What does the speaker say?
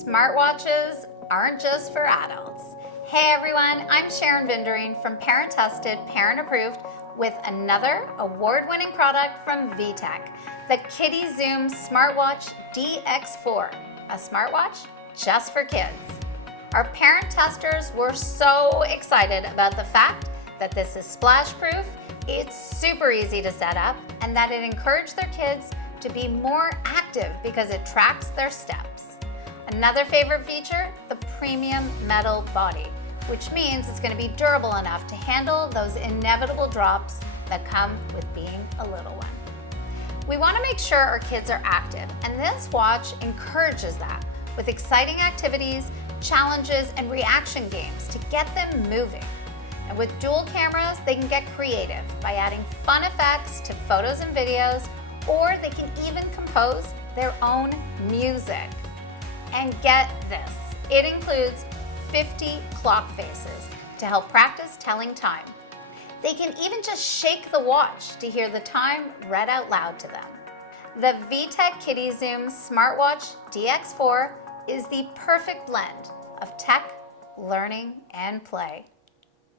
Smartwatches aren't just for adults. Hey everyone, I'm Sharon Vindering from Parent Tested, Parent Approved with another award-winning product from VTech, the KidiZoom Smartwatch DX4, a smartwatch just for kids. Our parent testers were so excited about the fact that this is splash-proof, it's super easy to set up, and that it encouraged their kids to be more active because it tracks their steps. Another favorite feature, the premium metal body, which means it's going to be durable enough to handle those inevitable drops that come with being a little one. We want to make sure our kids are active, and this watch encourages that with exciting activities, challenges, and reaction games to get them moving. And with dual cameras, they can get creative by adding fun effects to photos and videos, or they can even compose their own music. And get this, it includes 50 clock faces to help practice telling time. They can even just shake the watch to hear the time read out loud to them. The VTech KidiZoom Smartwatch DX4 is the perfect blend of tech, learning, and play.